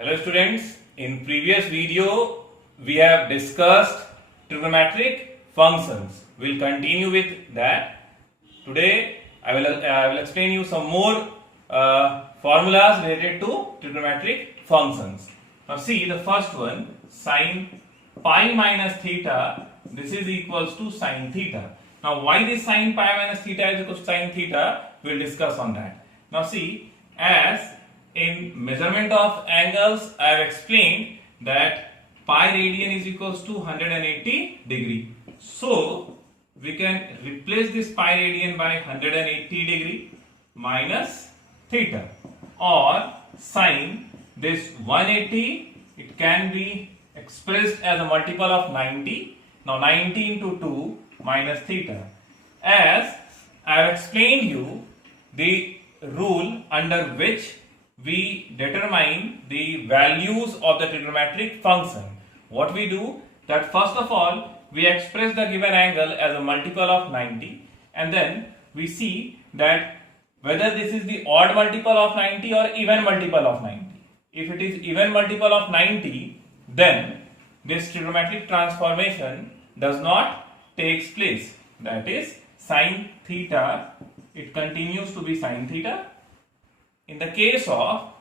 Hello students, in previous video we have discussed trigonometric functions. We'll continue with that. Today I will explain you some more formulas related to trigonometric functions. Now see the first one, sine pi minus theta, this is equals to sine theta. Now why this sine pi minus theta is equals to sine theta, we'll discuss on that. Now see, as in measurement of angles, I have explained that pi radian is equals to 180 degree. So we can replace this pi radian by 180 degree minus theta, or sine this 180, it can be expressed as a multiple of 90. Now 90 into 2 minus theta. As I have explained you the rule under which we determine the values of the trigonometric function. What we do, that first of all we express the given angle as a multiple of 90, and then we see that whether this is the odd multiple of 90 or even multiple of 90. If it is even multiple of 90, then this trigonometric transformation does not take place. That is, sine theta, it continues to be sine theta. In the case of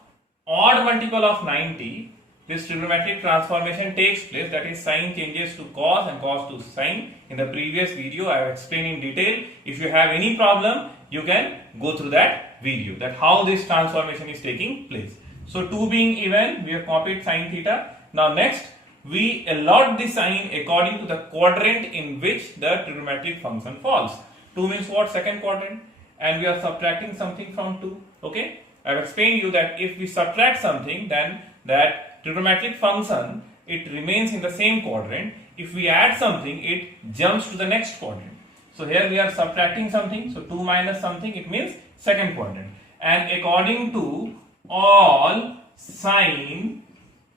odd multiple of 90, this trigonometric transformation takes place, that is, sine changes to cos and cos to sine. In the previous video I have explained in detail. If you have any problem, you can go through that video, that how this transformation is taking place. So 2 being even, we have copied sine theta. Now next, we allot the sign according to the quadrant in which the trigonometric function falls. 2 means what? Second quadrant, and we are subtracting something from 2. Okay, I have explained you that if we subtract something, then that trigonometric function, it remains in the same quadrant. If we add something, it jumps to the next quadrant. So here we are subtracting something, so 2 minus something, it means second quadrant. And according to all sine,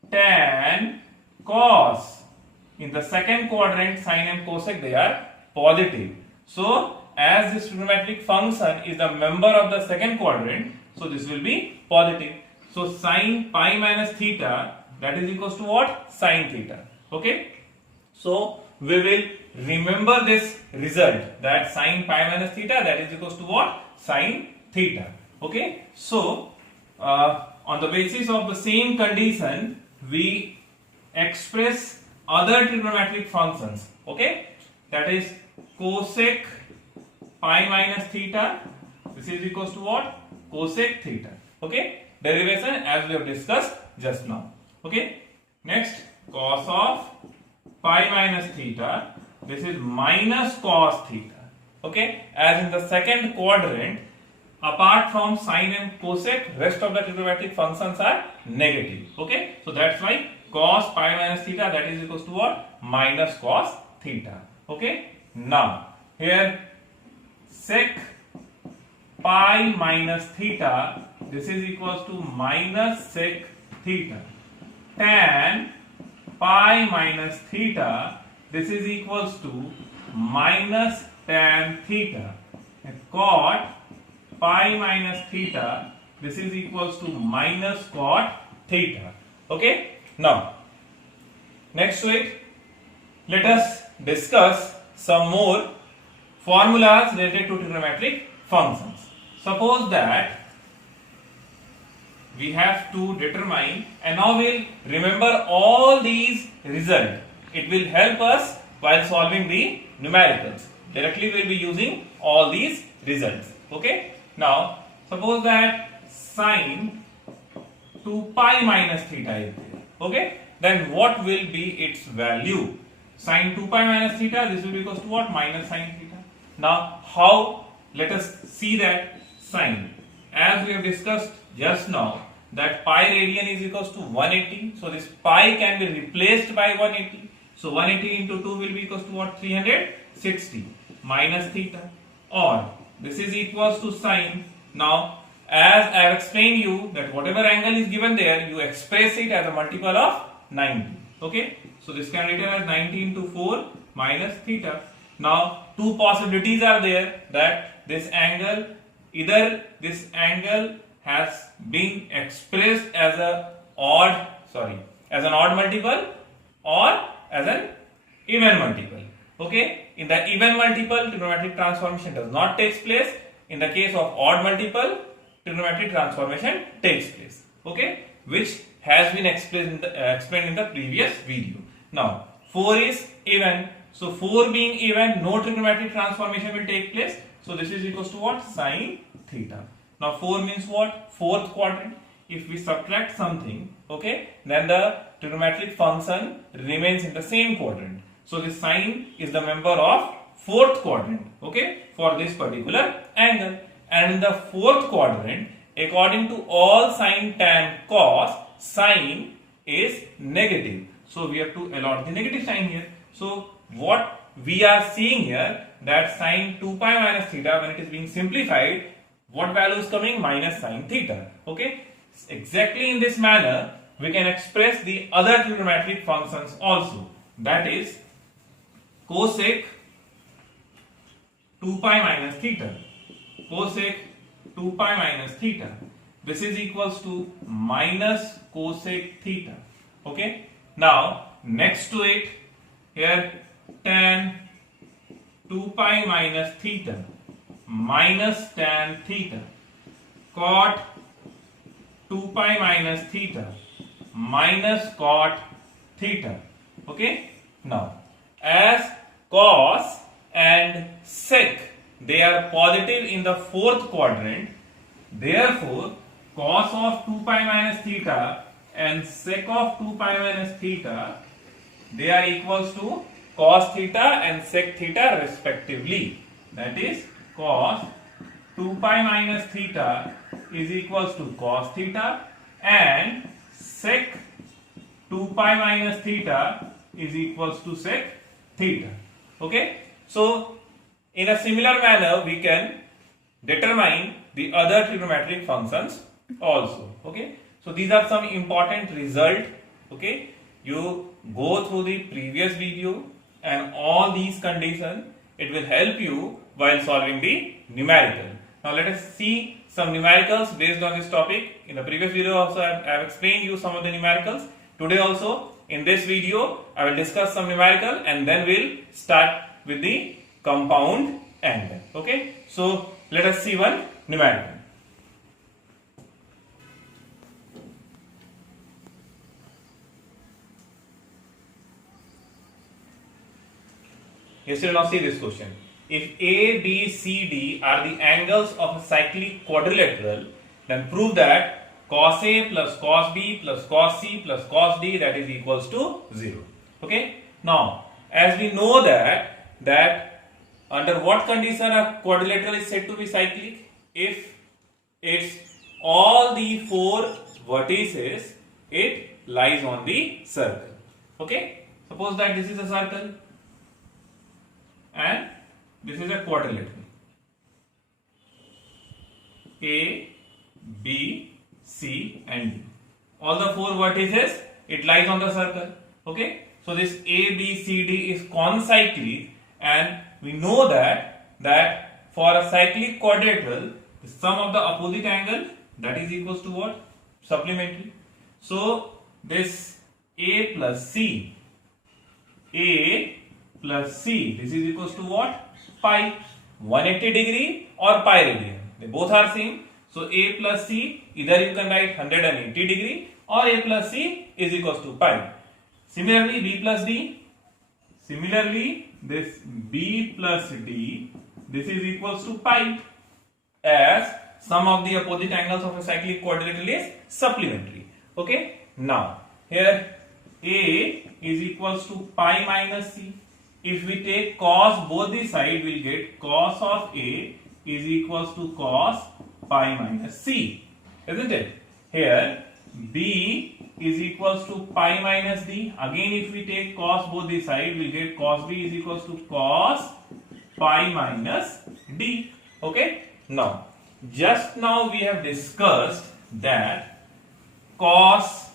tan, cos, in the second quadrant, sine and cosec, they are positive. So as this trigonometric function is a member of the second quadrant, so this will be positive. So sine pi minus theta, that is equals to what? Sine theta. Okay. So we will remember this result, that sine pi minus theta, that is equals to what? Sine theta. Okay. So on the basis of the same condition, we express other trigonometric functions. Okay. That is cosec pi minus theta, this is equals to what? Cosec theta. Okay, derivation as we have discussed just now. Okay, next, cos of pi minus theta, this is minus cos theta. Okay, as in the second quadrant, apart from sine and cosec, rest of the trigonometric functions are negative. Okay, so that's why cos pi minus theta, that is equals to what? Minus cos theta. Okay, now here sec pi minus theta, this is equals to minus sec theta. Tan pi minus theta, this is equals to minus tan theta. And cot pi minus theta, this is equals to minus cot theta. Okay, now next to it, let us discuss some more formulas related to trigonometric functions. Suppose that we have to determine, and now we'll remember all these results. It will help us while solving the numericals. Directly we'll be using all these results. Okay. Now suppose that sine 2 pi minus theta is there. Okay. Then what will be its value? Sine 2 pi minus theta, this will be equals to what? Minus sine theta. Now how? Let us see that. Sine, as we have discussed just now, that pi radian is equals to 180. So this pi can be replaced by 180. So 180 into 2 will be equals to what? 360 minus theta, or this is equals to sine. Now as I have explained you that whatever angle is given there, you express it as a multiple of 90. Okay, so this can be written as 90 into 4 minus theta. Now two possibilities are there, that this angle, either this angle has been expressed as a as an odd multiple or as an even multiple. Okay, in the even multiple, trigonometric transformation does not take place. In the case of odd multiple, trigonometric transformation takes place. Okay, which has been explained in the previous video. Now 4 is even, so 4 being even, no trigonometric transformation will take place. So this is equals to what? Sine theta. Now 4 means what? Fourth quadrant. If we subtract something, okay, then the trigonometric function remains in the same quadrant. So this sine is the member of fourth quadrant, okay, for this particular angle. And in the fourth quadrant, according to all sine, tan, cos, sine is negative. So we have to allot the negative sign here. So what we are seeing here, that sine 2 pi minus theta, when it is being simplified, what value is coming? Minus sine theta. Okay. Exactly in this manner, we can express the other trigonometric functions also. That is cosec 2 pi minus theta. Cosec 2 pi minus theta. This is equals to minus cosec theta. Okay. Now next to it, here tan 2 pi minus theta minus tan theta, cot 2 pi minus theta minus cot theta. Okay. Now as cos and sec, they are positive in the fourth quadrant, therefore cos of 2 pi minus theta and sec of 2 pi minus theta, they are equals to cos theta and sec theta respectively. That is cos 2 pi minus theta is equals to cos theta and sec 2 pi minus theta is equals to sec theta. Okay. So in a similar manner, we can determine the other trigonometric functions also. Okay. So these are some important result. Okay. You go through the previous video and all these conditions, it will help you while solving the numerical. Now let us see some numericals based on this topic. In the previous video also I have explained you some of the numericals. Today also in this video I will discuss some numerical and then we'll start with the compound angle. Okay. So let us see one numerical. Yes, you will now see this question. If A, B, C, D are the angles of a cyclic quadrilateral, then prove that cos A plus cos B plus cos C plus cos D, that is equals to 0. Okay. Now, as we know that under what condition a quadrilateral is said to be cyclic? If its all the 4 vertices, it lies on the circle. Okay. Suppose that this is a circle and this is a quadrilateral. A, B, C and D. All the 4 vertices, it lies on the circle. Okay. So this A, B, C, D is concyclic, and we know that for a cyclic quadrilateral, the sum of the opposite angle, that is equals to what? Supplementary. So this A plus C, A plus C, this is equals to what? Pi. 180 degree or pi radian. They both are same. So A plus C, either you can write 180 degree or A plus C is equals to pi. Similarly B plus D. Similarly this B plus D, this is equals to pi, as sum of the opposite angles of a cyclic quadrilateral is supplementary. Okay. Now here A is equals to pi minus C. If we take cos both the side, we will get cos of A is equals to cos pi minus C, isn't it? Here B is equals to pi minus D. Again, if we take cos both the side, we will get cos B is equals to cos pi minus D. Okay. Now, just now we have discussed that cos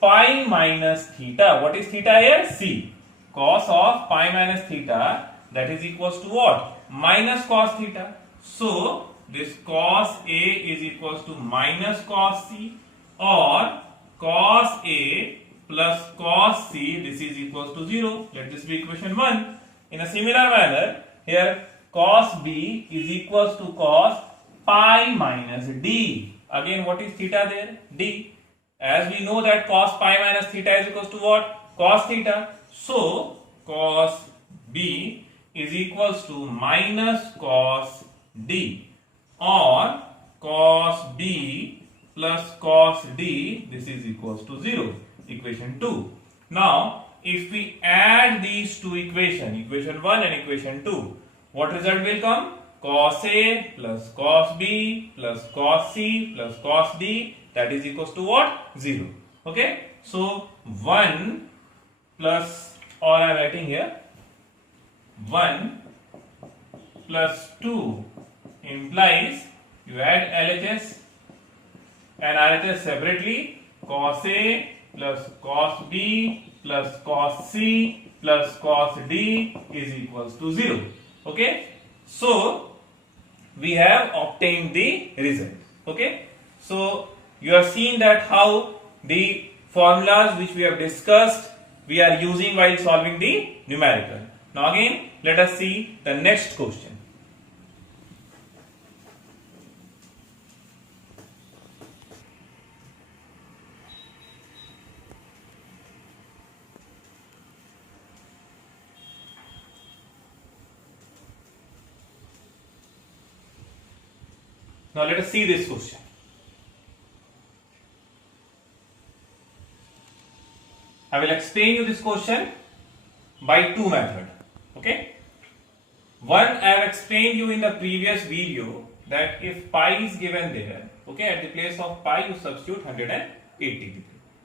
pi minus theta. What is theta here? C. Cos of pi minus theta, that is equals to what? Minus cos theta. So this cos A is equals to minus cos C, or cos A plus cos C, this is equals to 0. Let this be equation 1. In a similar manner, here cos B is equals to cos pi minus D. Again, what is theta there? D. As we know that cos pi minus theta is equals to what? Cos theta. So, cos B is equals to minus cos D, or cos B plus cos D, this is equals to 0. Equation 2. Now, if we add these two equations, equation 1 and equation 2, what result will come? Cos A plus cos B plus cos C plus cos D, that is equals to what? 0. Okay. So 1 plus, or I am writing here 1 plus 2 implies you add LHS and RHS separately. Cos A plus cos B plus cos C plus cos D is equals to 0. Okay. So we have obtained the result. Okay. So you have seen that how the formulas which we have discussed we are using while solving the numerical. Now again, let us see the next question. Now let us see this question. I will explain you this question by two methods. Okay. One, I have explained you in the previous video that if pi is given there, okay, at the place of pi you substitute 180 degree.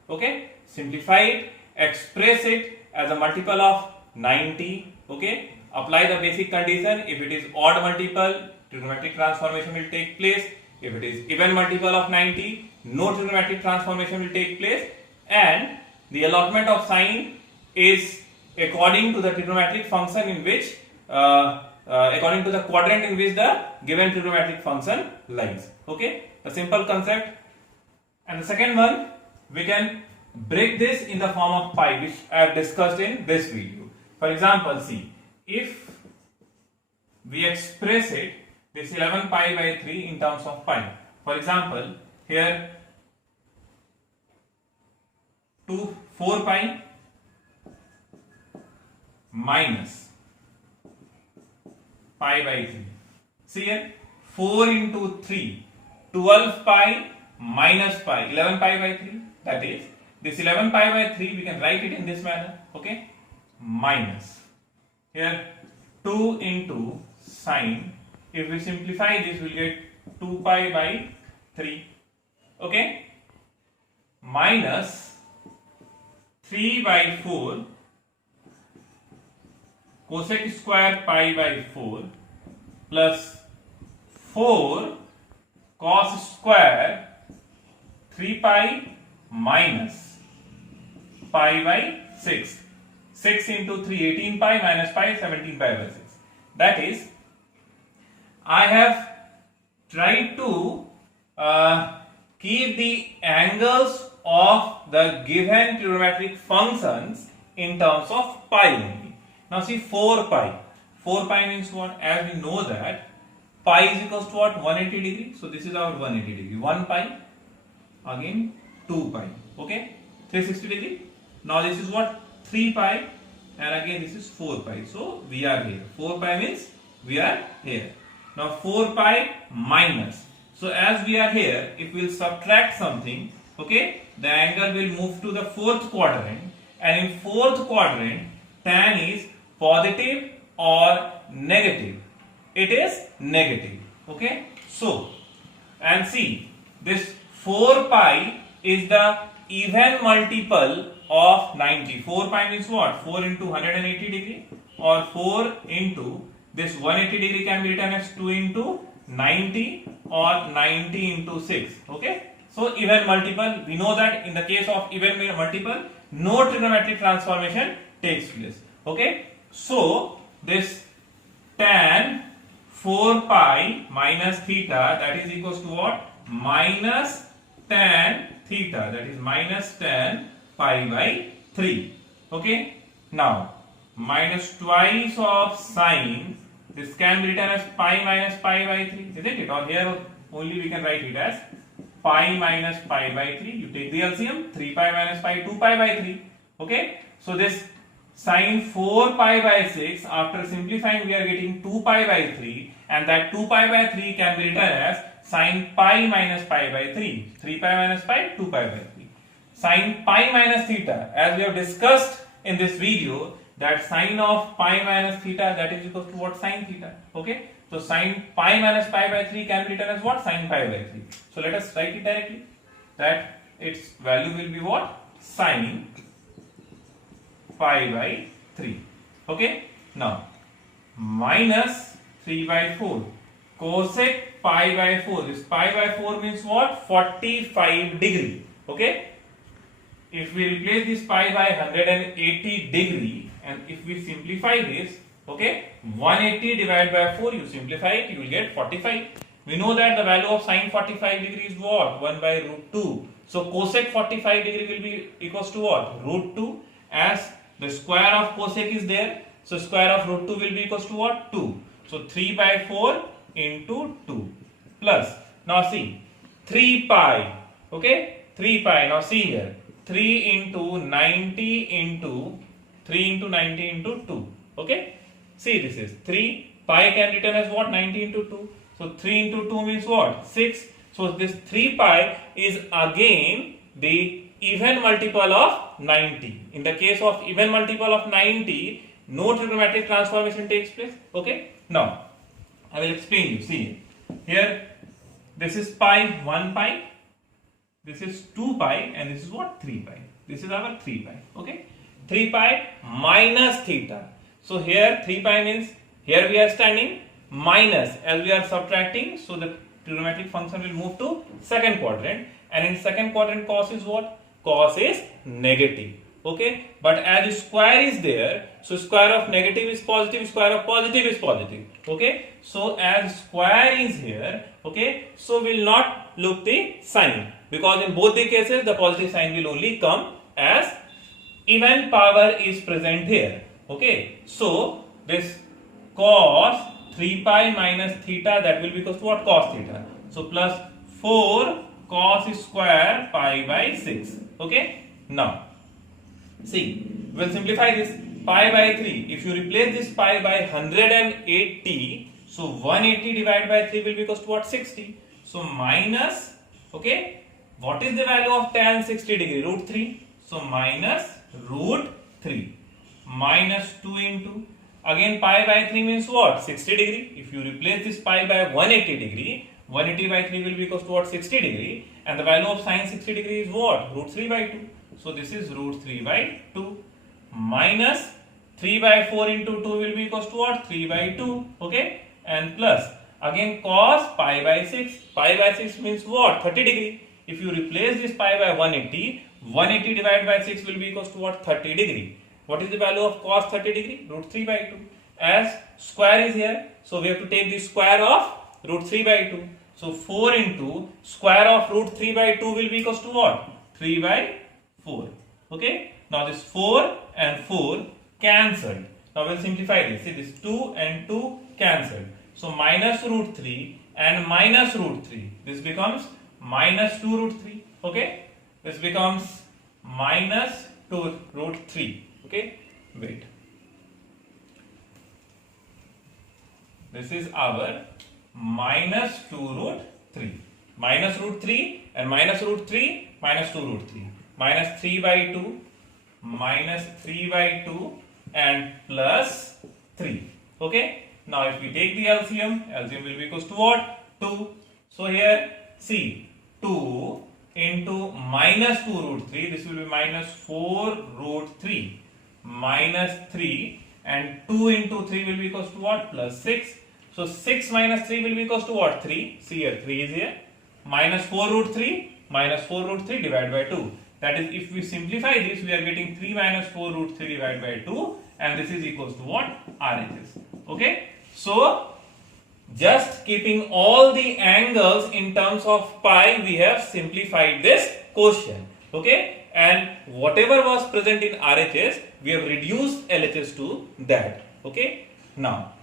Okay. Simplify it, express it as a multiple of 90. Okay. Apply the basic condition. If it is odd multiple, trigonometric transformation will take place. If it is even multiple of 90, no trigonometric transformation will take place, and the allotment of sign is according to the trigonometric function in which according to the quadrant in which the given trigonometric function lies. Okay, a simple concept. And the second one, we can break this in the form of pi, which I have discussed in this video. For example, see, if we express it, this 11 pi by 3 in terms of pi. For example, here 4 pi minus pi by 3. See here, 4 into 3, 12 pi minus pi, 11 pi by 3. That is, this 11 pi by 3, we can write it in this manner. Okay, minus here 2 into sine. If we simplify this, we will get 2 pi by 3. Okay, minus 3 by 4 cosec square pi by 4 plus 4 cos square 3 pi minus pi by 6. 6 into 3, 18 pi minus pi, 17 pi by 6. That is, I have tried to keep the angles of the given trigonometric functions in terms of pi only. Now see, 4 pi. 4 pi means what? As we know that pi is equals to what? 180 degree. So this is our 180 degree. 1 pi, again 2 pi. Okay, 360 degree. Now this is what? 3 pi, and again this is 4 pi. So we are here. 4 pi means we are here. Now 4 pi minus. So as we are here, if we will subtract something, okay, the angle will move to the fourth quadrant, and in fourth quadrant tan is positive or negative. It is negative. Okay. So, and see, this 4 pi is the even multiple of 90. 4 pi means what? 4 into 180 degree, or 4 into this 180 degree can be written as 2 into 90, or 90 into 6. Okay. So even multiple, we know that in the case of even multiple, no trigonometric transformation takes place. Okay. So this tan 4 pi minus theta, that is equals to what? Minus tan theta, that is minus tan pi by 3. Okay. Now minus twice of sine, this can be written as pi minus pi by 3, isn't it? Or here only we can write it as pi minus pi by 3. You take the LCM, 3 pi minus pi, 2 pi by 3. Okay. So this sine 4 pi by 6, after simplifying we are getting 2 pi by 3, and that 2 pi by 3 can be written as sine pi minus pi by 3. 3 pi minus pi, 2 pi by 3. Sine pi minus theta, as we have discussed in this video, that sine of pi minus theta, that is equal to what? Sine theta. Okay. So sine pi minus pi by 3 can be written as what? Sine pi by 3. So let us write it directly, that its value will be what? Sine pi by 3. Okay. Now minus 3 by 4 cosec pi by 4. This pi by 4 means what? 45 degree. Okay. If we replace this pi by 180 degree, and if we simplify this, okay, 180 divided by 4, you simplify it, you will get 45. We know that the value of sine 45 degree is what? 1 by root 2. So cosec 45 degree will be equals to what? Root 2. As the square of cosec is there, so square of root 2 will be equals to what? 2. So 3 by 4 into 2 plus, now see, 3 pi, okay, 3 pi, now see here, 3 into 90 into 3 into 90 into 2, okay. See, this is 3 pi can be written as what? 90 into 2. So 3 into 2 means what? 6. So this 3 pi is again the even multiple of 90. In the case of even multiple of 90, no trigonometric transformation takes place. Okay. Now I will explain you. See here, this is pi, 1 pi, this is 2 pi, and this is what? 3 pi. This is our 3 pi. Okay. 3 pi minus theta. So here 3 pi means here we are standing minus, as we are subtracting, so the trigonometric function will move to second quadrant, and in second quadrant cos is what? Cos is negative. Okay, but as square is there, so square of negative is positive, square of positive is positive. Okay, so as square is here, okay, so will not look the sign, because in both the cases the positive sign will only come as even power is present here. Okay, so this cos 3 pi minus theta, that will be equal to what? Cos theta. So plus 4 cos square pi by 6. Okay, now see, we will simplify this. Pi by 3, if you replace this pi by 180, so 180 divided by 3 will be equal to what? 60. So minus, okay, what is the value of tan 60 degree? Root 3. So minus root 3 minus 2 into, again pi by 3 means what? 60 degree. If you replace this pi by 180 degree, 180 by 3 will be equal to what? 60 degree, and the value of sine 60 degree is what? Root 3 by 2. So this is root 3 by 2 minus 3 by 4 into 2 will be equal to what? 3 by 2. Okay, and plus again cos pi by 6. Pi by 6 means what? 30 degree. If you replace this pi by 180, 180 divided by 6 will be equal to what? 30 degree. What is the value of cos 30 degree? Root 3 by 2. As square is here, so we have to take the square of root 3 by 2. So 4 into square of root 3 by 2 will be equal to what? 3 by 4. Okay. Now this 4 and 4 cancelled. Now we'll simplify this. See, this 2 and 2 cancelled. So minus root 3 and minus root 3. This becomes minus 2 root 3. Okay. This becomes minus 2 root 3. Okay. Wait. This is our minus 2 root 3. Minus root 3 and minus root 3 minus 2 root 3. Minus 3 by 2 minus 3 by 2 and plus 3. Okay. Now if we take the LCM, LCM will be equals to what? 2. So here see, 2 into minus 2 root 3, this will be minus 4 root 3 minus 3, and 2 into 3 will be equals to what? Plus 6. So 6 minus 3 will be equals to what? 3. See here, 3 is here. Minus 4 root 3 minus 4 root 3 divided by 2. That is, if we simplify this, we are getting 3 minus 4 root 3 divided by 2, and this is equals to what? RHS. Okay. So just keeping all the angles in terms of pi, we have simplified this quotient. Okay, and whatever was present in RHS, we have reduced LHS to that. Okay, now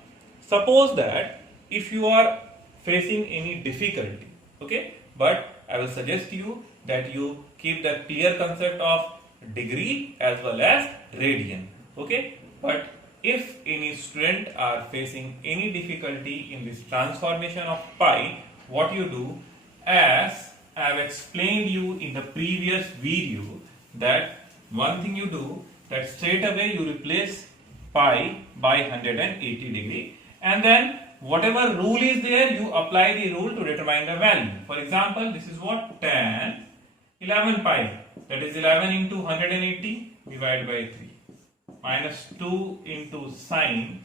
suppose that if you are facing any difficulty, okay, but I will suggest you that you keep the clear concept of degree as well as radian. Okay, but if any student are facing any difficulty in this transformation of pi, what you do, as I have explained you in the previous video, that one thing you do, that straight away you replace pi by 180 degree, and then whatever rule is there, you apply the rule to determine the value. For example, this is what, tan 11 pi, that is 11 into 180 divided by 3, minus 2 into sine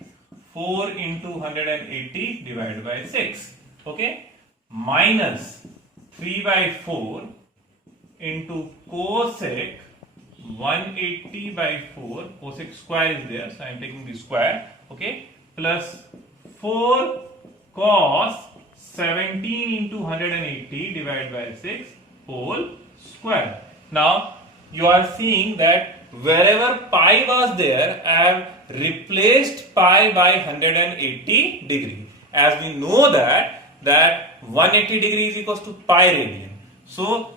4 into 180 divided by 6, okay, minus 3 by 4 into cosec 180 by 4, cosec square is there, so I am taking the square, okay, plus 4 cos 17 into 180 divided by 6 whole square. Now you are seeing that wherever pi was there, I have replaced pi by 180 degree. As we know that 180 degree is equals to pi radian. So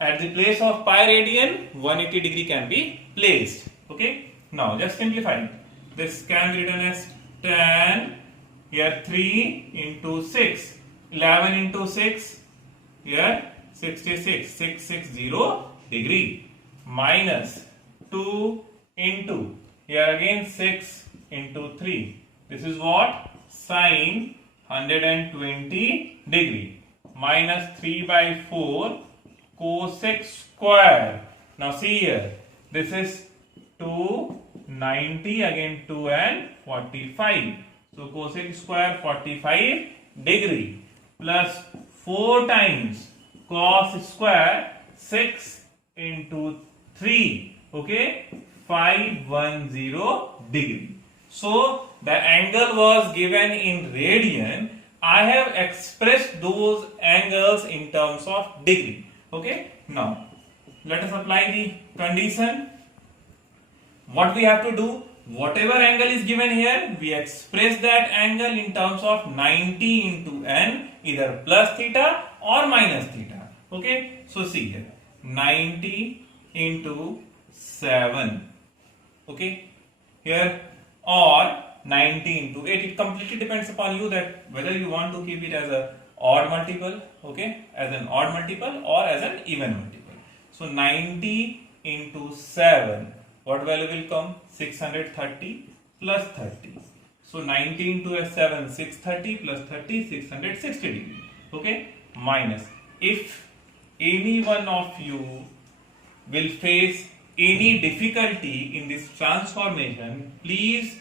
at the place of pi radian, 180 degree can be placed. Okay. Now just simplify. This can be written as tan, here 3 into 6, 11 into 6, here 66, 660 degree, minus 2 into, here again 6 into 3. This is what? Sine 120 degree, minus 3 by 4 cosec square. Now see here, this is 290, again 2 and 45. So cosec square 45 degree, plus 4 times cos square 6 into 3, okay, 510 degree. So the angle was given in radian. I have expressed those angles in terms of degree. Okay. Now let us apply the condition. What we have to do, whatever angle is given here, we express that angle in terms of 90 into n, either plus theta or minus theta. Okay. So see here, 90 into 7. Okay. Here, or 90 into 8. It completely depends upon you, that whether you want to keep it as a odd multiple, okay, as an odd multiple or as an even multiple. So 90 into 7, what value will come? 630 plus 30. So 90 into 7, 630 plus 30, 660 degree. Okay, minus. If any one of you will face any difficulty in this transformation, please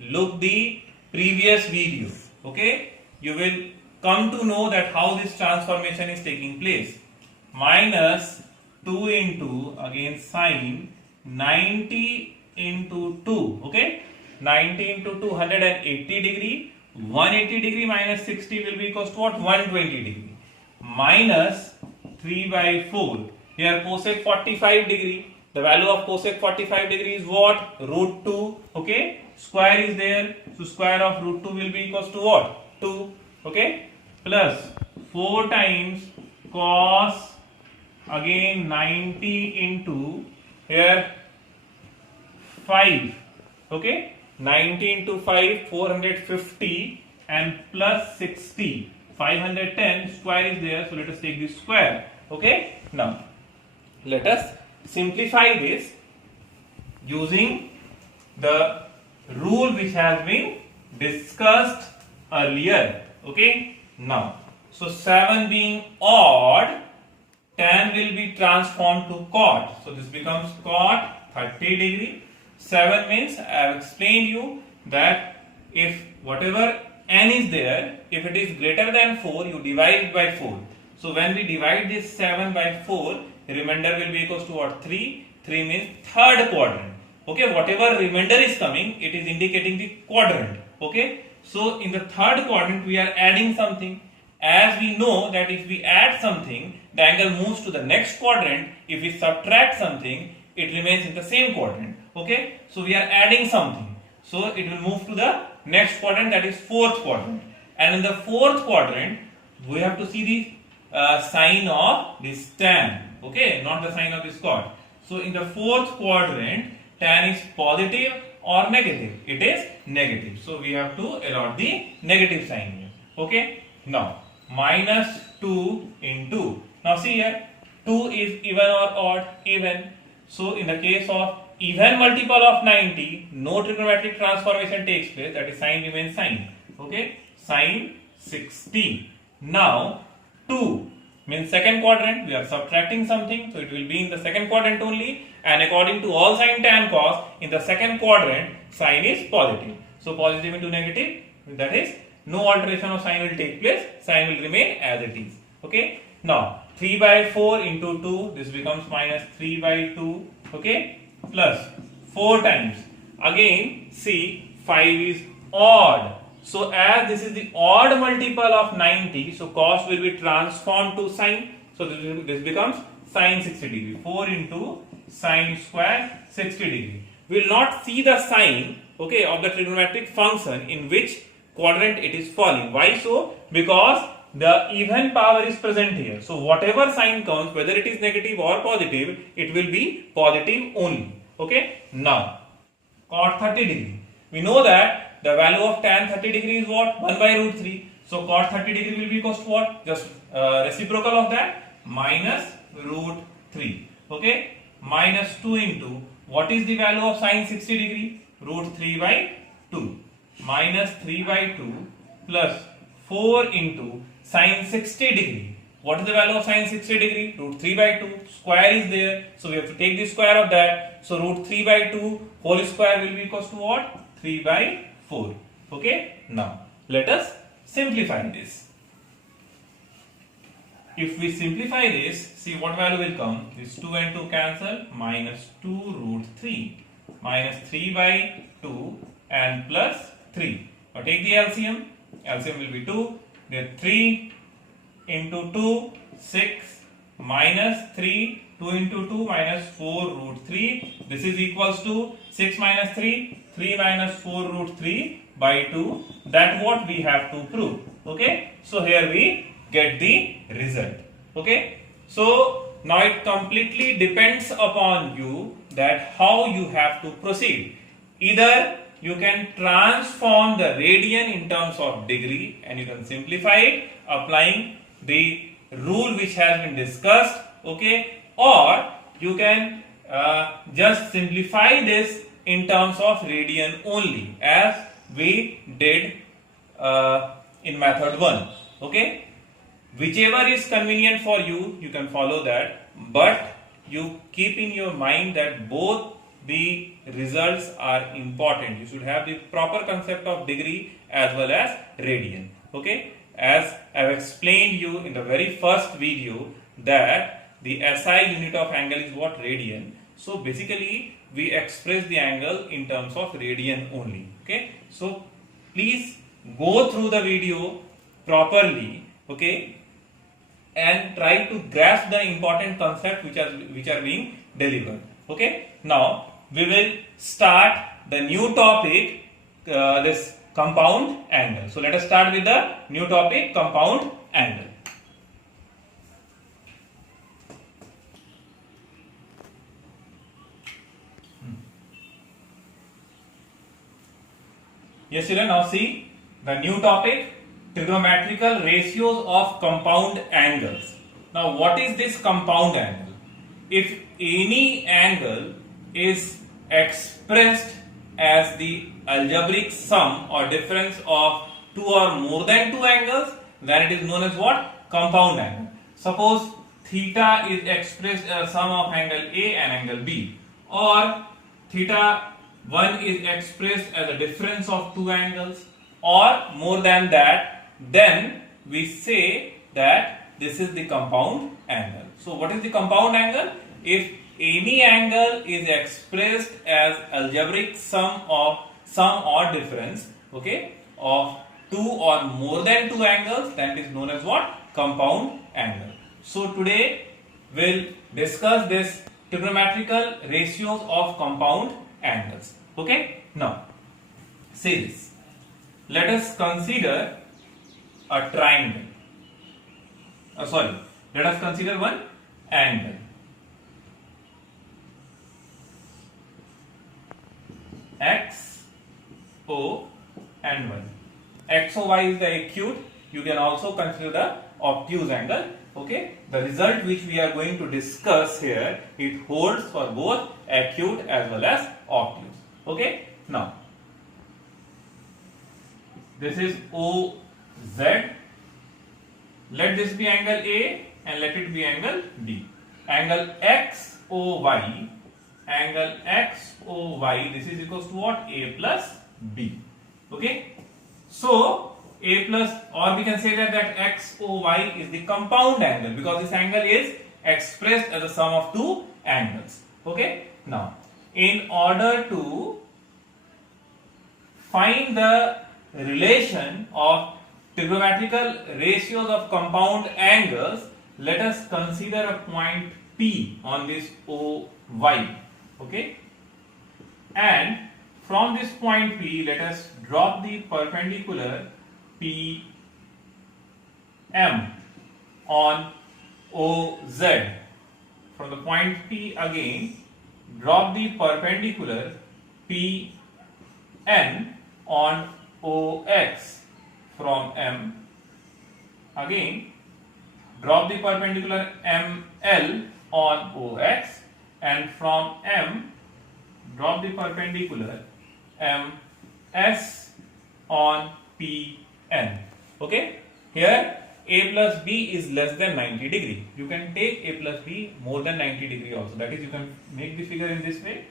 look the previous video. Okay, you will come to know that how this transformation is taking place. Minus 2 into, again sine 90 into 2, okay, 90 into 2, 180 degree, 180 degree minus 60 will be equals to what? 120 degree, minus 3 by 4, here cosec 45 degree, the value of cosec 45 degree is what? Root 2, okay, square is there, so square of root 2 will be equals to what? 2, okay, plus 4 times cos, again 90 into, here 5, okay, 90 into 5, 450, and plus 60, 510, square is there, so let us take this square. Okay, now let us simplify this using the rule which has been discussed earlier. Okay, now so 7 being odd, tan will be transformed to cot, so this becomes cot 30 degree. 7 means, I have explained you that if whatever n is there, if it is greater than 4, you divide by 4. So when we divide this 7 by 4, remainder will be equals to what? 3. 3 means third quadrant. Okay, whatever remainder is coming, it is indicating the quadrant. Okay, so in the third quadrant we are adding something. As we know that if we add something, the angle moves to the next quadrant. If we subtract something, it remains in the same quadrant. Okay, so we are adding something, so it will move to the next quadrant, that is fourth quadrant. And in the fourth quadrant, we have to see the sign of this tan. Okay, not the sign of this chord. So in the fourth quadrant, tan is positive or negative? It is negative. So we have to allot the negative sign here. Okay. Now minus 2 into. Now see here, 2 is even or odd? Even. So in the case of even multiple of 90, no trigonometric transformation takes place. That is, sign remains sign. Okay. Sin 60. Now 2 means second quadrant, we are subtracting something, so it will be in the second quadrant only, and according to all sin tan cos, in the second quadrant sign is positive. So positive into negative, that is, no alteration of sign will take place, sign will remain as it is. Okay. Now 3 by 4 into 2, this becomes minus 3 by 2. Okay, plus 4 times, again see 5 is odd. So as this is the odd multiple of 90, so cos will be transformed to sine. So this becomes sine 60 degree. 4 into sine square 60 degree. We will not see the sign, okay, of the trigonometric function in which quadrant it is falling. Why so? Because the even power is present here. So whatever sign comes, whether it is negative or positive, it will be positive only. Okay. Now cot 30 degree. We know that the value of tan 30 degree is what? 1 by root 3. So cot 30 degree will be equals to what? Just reciprocal of that, minus root 3. Okay. Minus 2 into, what is the value of sine 60 degree? Root 3 by 2. Minus 3 by 2 plus 4 into sine 60 degree. What is the value of sine 60 degree? Root 3 by 2. Square is there. So we have to take the square of that. So root 3 by 2 whole square will be equals to what? 3 by 4. Okay. Now let us simplify this. If we simplify this, see what value will come. This 2 and 2 cancel. Minus 2 root 3. Minus 3 by 2 and plus 3. Now take the LCM. LCM will be 2. Then 3 into 2, 6, minus 3, 2 into 2 minus 4 root 3. This is equals to 6 minus 3, 3 minus 4 root 3 by 2. That what we have to prove. Okay. So here we get the result. Okay. So now it completely depends upon you that how you have to proceed. Either you can transform the radian in terms of degree and you can simplify it applying the rule which has been discussed, okay, or you can just simplify this in terms of radian only as we did in method 1, okay. Whichever is convenient for you, you can follow that, but you keep in your mind that both the results are important. You should have the proper concept of degree as well as radian. Okay, as I have explained you in the very first video that the SI unit of angle is what? Radian. So basically we express the angle in terms of radian only. Okay, so please go through the video properly, okay, and try to grasp the important concepts which are being delivered. Okay, now we will start the new topic, this compound angle. So let us start with the new topic, compound angle. Yes, children, now see the new topic, trigonometrical ratios of compound angles. Now what is this compound angle? If any angle is expressed as the algebraic sum or difference of two or more than two angles, then it is known as what? Compound angle. Suppose theta is expressed as sum of angle A and angle B, or theta 1 is expressed as a difference of two angles or more than that, then we say that this is the compound angle. So what is the compound angle? If any angle is expressed as algebraic sum or difference, okay, of two or more than two angles, then it is known as what? Compound angle. So today we'll discuss this trigonometrical ratios of compound angles. Okay? Now, see this. Let us consider a triangle. Let us consider one angle. X, O and Y. X, O, Y is the acute. You can also consider the obtuse angle. Okay. The result which we are going to discuss here, it holds for both acute as well as obtuse. Okay. Now, this is OZ. Let this be angle A and let it be angle B. Angle XOY. Angle XOY. This is equals to what? A plus B. Okay. So A plus, or we can say that XOY is the compound angle because this angle is expressed as the sum of two angles. Okay. Now, in order to find the relation of trigonometrical ratios of compound angles, let us consider a point P on this OY. Okay. And from this point P, let us drop the perpendicular PM on OZ. From the point P again, drop the perpendicular PN on OX. From M, again drop the perpendicular ML on OX, and from M drop the perpendicular MS on PN. Okay, here A plus B is less than 90 degree. You can take A plus B more than 90 degree also. That is, you can make the figure in this way,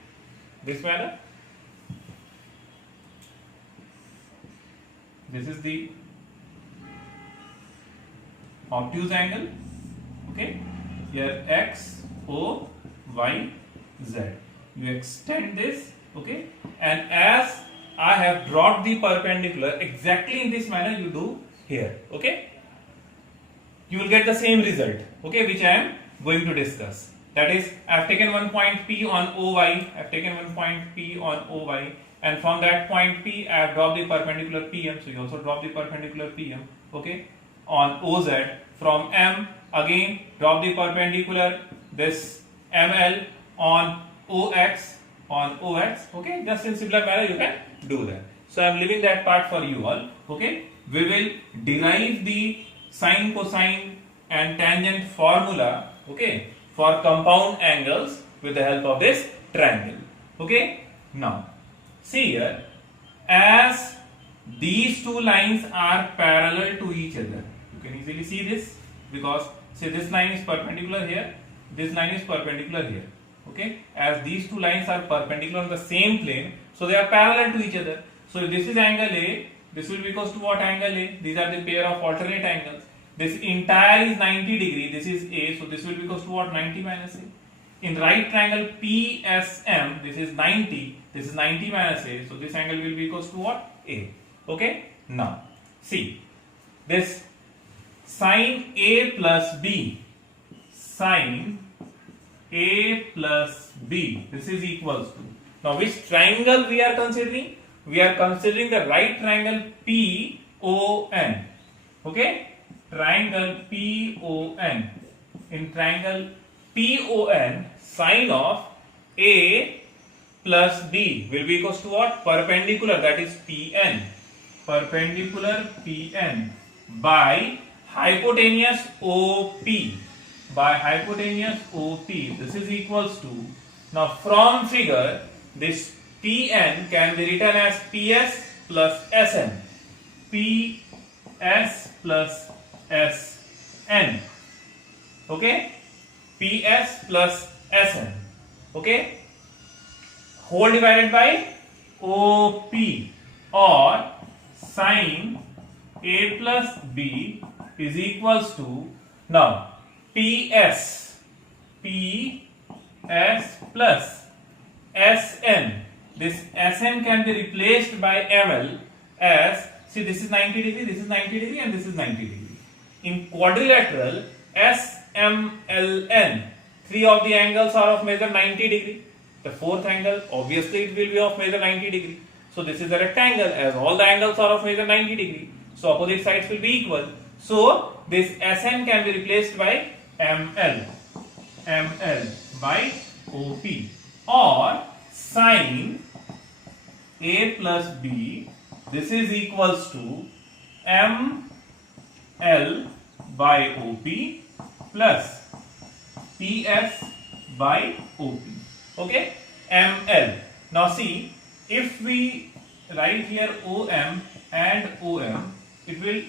this manner. This is the obtuse angle. Okay, here X, O, Y, Z. You extend this. Okay, and as I have dropped the perpendicular exactly in this manner, you do here. Okay, you will get the same result. Okay, which I am going to discuss. That is, I have taken one point P on OY. I have taken one point P on OY. And from that point P, I have dropped the perpendicular PM. So you also drop the perpendicular PM. Okay, on OZ. From M, again drop the perpendicular this ML on OX. Okay, just in similar manner you can do that. So I am leaving that part for you all. Okay, we will derive the sine, cosine and tangent formula. Okay, for compound angles with the help of this triangle. Okay, now see here, as these two lines are parallel to each other, you can easily see this because say this line is perpendicular here, this line is perpendicular here. Okay, as these two lines are perpendicular on the same plane, so they are parallel to each other. So if this is angle A, this will be equals to what? Angle A. These are the pair of alternate angles. This entire is 90 degree. This is A, so this will be equals to what? 90 minus A. In right triangle PSM, this is 90. This is 90 minus A. So this angle will be equals to what? A. Okay. Now see this sine A plus B. Sine A plus B. This is equals to. Now which triangle we are considering? We are considering the right triangle PON. Okay. Triangle PON. In triangle PON, sine of A plus B will be equals to what? Perpendicular, that is PN. Perpendicular PN by hypotenuse OP. By hypotenuse OP, this is equals to. Now from figure, this PN can be written as PS plus SN. PS plus SN. Okay, PS plus SN. Okay, whole divided by OP, or sine A plus B is equals to, now PS plus SN. This SN can be replaced by ML as, see, this is 90 degree, this is 90 degree and this is 90 degree. In quadrilateral, S MLN. Three of the angles are of measure 90 degree. The fourth angle, obviously it will be of measure 90 degree. So this is a rectangle, as all the angles are of measure 90 degree. So opposite sides will be equal. So this SN can be replaced by ML by OP, or sine A plus B. This is equals to ML by OP plus PS by OP. Okay, ML. Now see, if we write here OM and OM, it will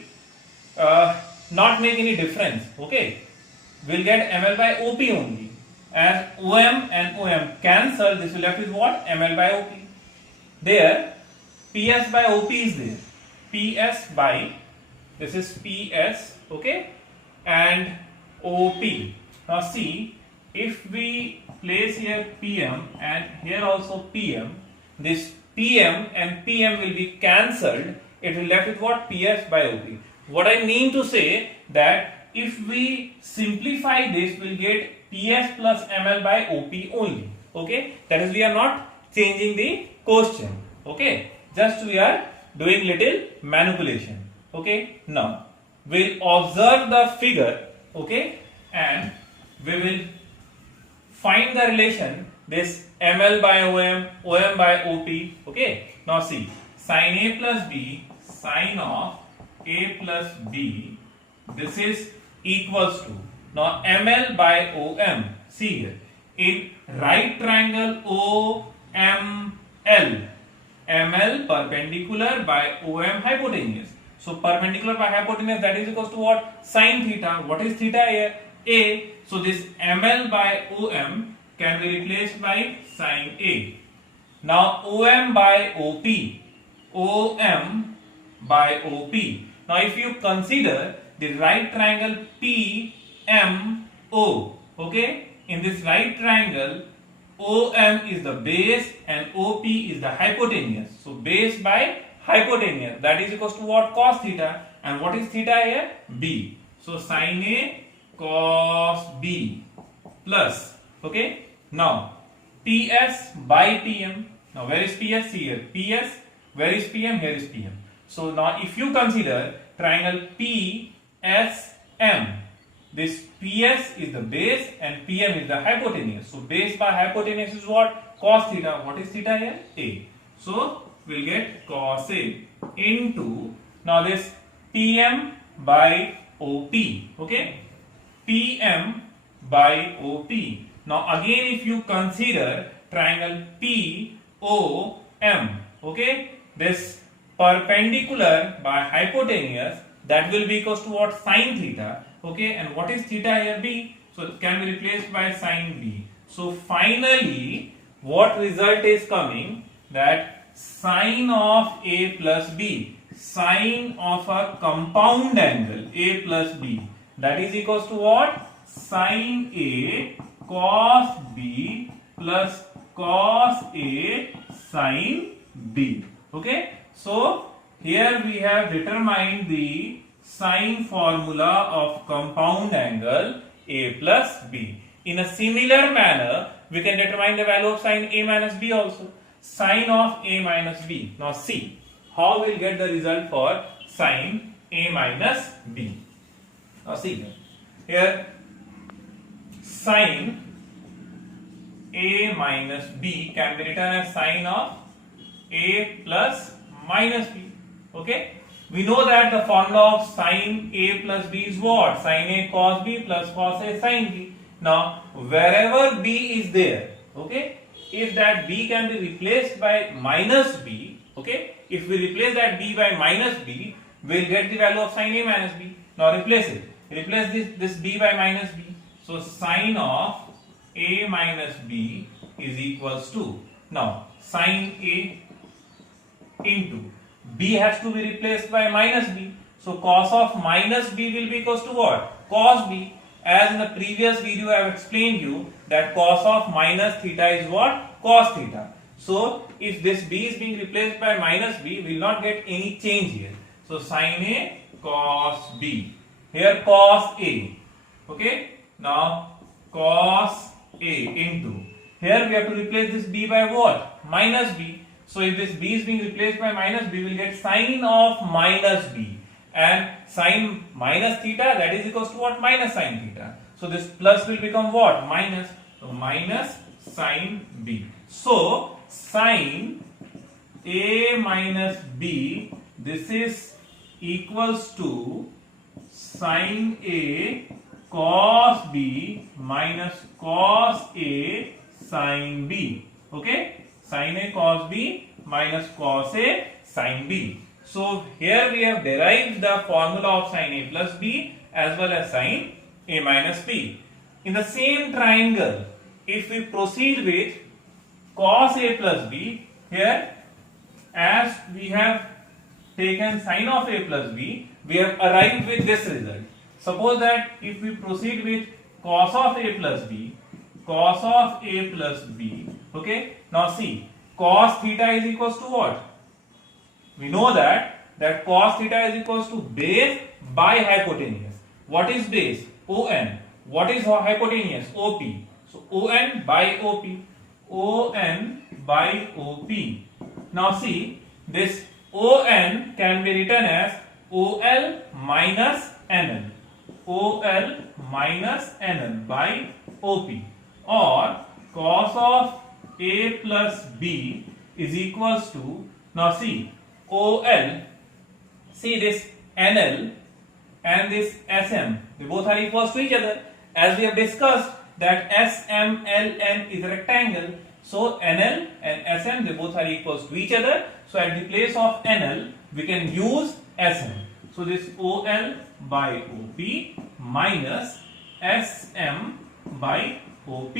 not make any difference. Okay, we'll get ML by OP only. As OM and OM cancel, this will left with what? ML by OP. There, PS by OP is there. PS by, this is PS, okay, and OP. Now see, if we place here PM and here also PM, this PM and PM will be cancelled. It will left with what? PS by OP. What I mean to say that if we simplify this, we'll get PS plus ML by OP only. Okay, that is, we are not changing the question. Okay, just we are doing little manipulation. Okay, now we'll observe the figure. Okay, and we will find the relation this ML by OM, OM by OP. Okay, now see, sine A plus B, sine of A plus B, this is equals to, now ML by OM. See here, in right triangle OML, ML perpendicular by OM hypotenuse. So perpendicular by hypotenuse, that is equals to what? Sine theta. What is theta here? A. So this ML by OM can be replaced by sine A. Now OM by OP. OM by OP. Now if you consider the right triangle PMO, okay, in this right triangle OM is the base and OP is the hypotenuse. So base by hypotenuse, that is equals to what? Cos theta. And what is theta here? B. So sine A cos B plus, okay, now PS by PM. Now where is PS? Here PS. Where is PM? Here is PM. So now if you consider triangle PSM, this PS is the base and PM is the hypotenuse. So base by hypotenuse is what? Cos theta. What is theta here? A. So we'll get cos A into, now this PM by OP. Okay, PM by OP. Now again if you consider triangle POM, okay, this perpendicular by hypotenuse, that will be equals to what? Sine theta. Okay, and what is theta here? B. So it can be replaced by sine B. So finally what result is coming? That sine of A plus B, sine of a compound angle A plus B, that is equals to what? Sine A cos B plus cos A sine B. Okay, so here we have determined the sine formula of compound angle A plus B. In a similar manner, we can determine the value of sine A minus B also. Sine of A minus B. Now see how we'll get the result for sine A minus B. Now see here, sine A minus B can be written as sine of A plus minus B. Okay, we know that the formula of sine A plus B is what? Sine A cos B plus cos A sine B. Now wherever B is there, okay, if that B can be replaced by minus B, okay, if we replace that B by minus B, we'll get the value of sine A minus B. Now replace it. Replace this B by minus B. So sine of A minus B is equals to, now sine A into B has to be replaced by minus B. So cos of minus B will be equals to what? Cos B. As in the previous video I have explained you that cos of minus theta is what? Cos theta. So if this B is being replaced by minus B, we will not get any change here. So sine A cos B. Here cos A. Okay. Now cos A into, here we have to replace this B by what? Minus B. So if this B is being replaced by minus B, we will get sine of minus B, and sine minus theta, that is equals to what? Minus sine theta. So this plus will become what? Minus. So minus sine B. So sine A minus B, this is equals to sine A cos B minus cos A sine B. Okay? Sine A cos B minus cos A sine B. So here we have derived the formula of sine A plus B as well as sine A minus B. In the same triangle, if we proceed with cos A plus B, here as we have taken sine of A plus B, we have arrived with this result. Suppose that if we proceed with cos of A plus B, cos of A plus B, okay, now see, cos theta is equals to what? We know that cos theta is equals to base by hypotenuse. What is base? ON. What is hypotenuse? OP. So ON by OP. ON by OP. Now see, this ON can be written as OL minus NL. OL minus NL by OP, or cos of A plus B is equals to, now see, OL, see this NL and this SM, they both are equals to each other. As we have discussed that SMLN is a rectangle, so NL and SM, they both are equals to each other. So at the place of NL, we can use SM. So this OL by OP minus SM by OP,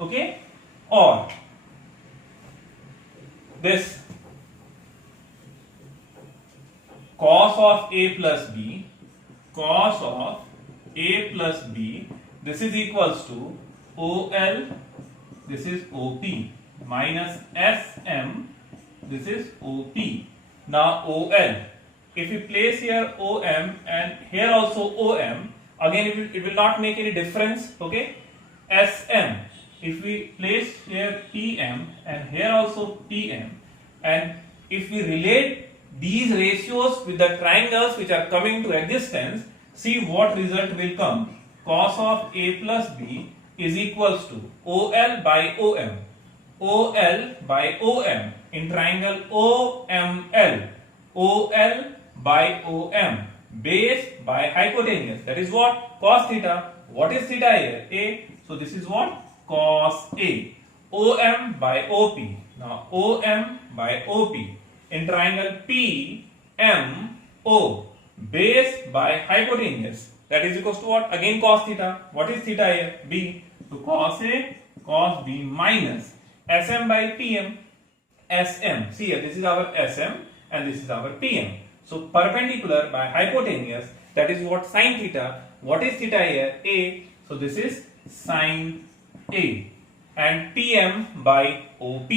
okay, or this cos of A plus B, cos of A plus B, this is equals to OL, this is OP, minus SM, this is OP. Now OL, if we place here OM and here also OM, again it will not make any difference, okay. SM, if we place here PM and here also PM, and if we relate these ratios with the triangles which are coming to existence, see what result will come. Cos of A plus B is equals to OL by OM. OL by OM in triangle OML. OL by OM. Base by hypotenuse. That is what? Cos theta. What is theta here? A. So this is what? Cos A. OM by OP. Now OM by OP in triangle PMO. Base by hypotenuse. That is equals to what? Again cos theta. What is theta here? B. So cos A, cos B minus SM by PM. SM. See here, this is our SM and this is our PM. So perpendicular by hypotenuse, that is what? Sin theta. What is theta here? A. So this is sin A. And PM by OP.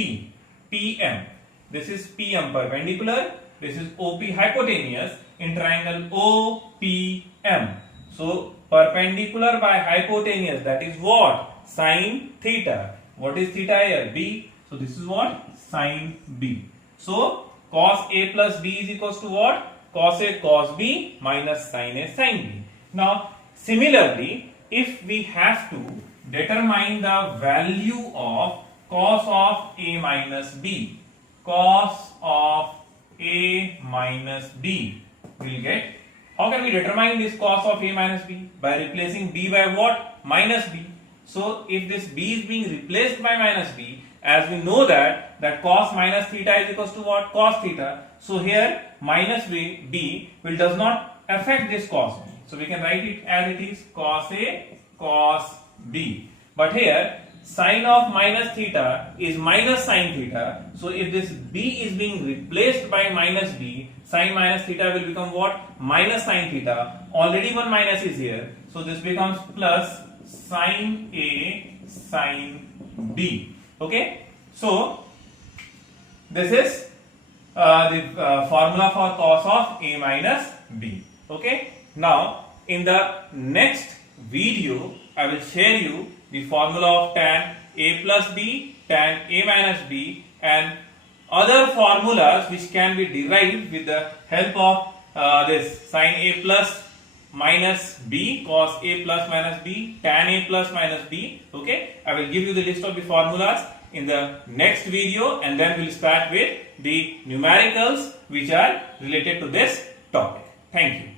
PM. This is PM perpendicular. This is OP hypotenuse in triangle OPM. So perpendicular by hypotenuse, that is what? Sin theta. What is theta here? B. So this is what? Sin B. So cos A plus B is equals to what? Cos A cos B minus sin A sin B. Now similarly, if we have to determine the value of cos of A minus B, cos of A minus B, we will get, how can we determine this cos of A minus B? By replacing B by what? Minus B. So if this B is being replaced by minus B, as we know that cos minus theta is equals to what? Cos theta. So here minus B will does not affect this cos B. So we can write it as it is, cos A cos B. But here sin of minus theta is minus sin theta. So if this B is being replaced by minus B, sin minus theta will become what? Minus sin theta. Already one minus is here. So this becomes plus sin A sin B. Okay. So this is the formula for cos of A minus B. Okay. Now in the next video I will share you the formula of tan A plus B, tan A minus B, and other formulas which can be derived with the help of this sin A plus minus B, cos A plus minus B, tan A plus minus B. Okay, I will give you the list of the formulas in the next video, and then we will start with the numericals which are related to this topic. Thank you.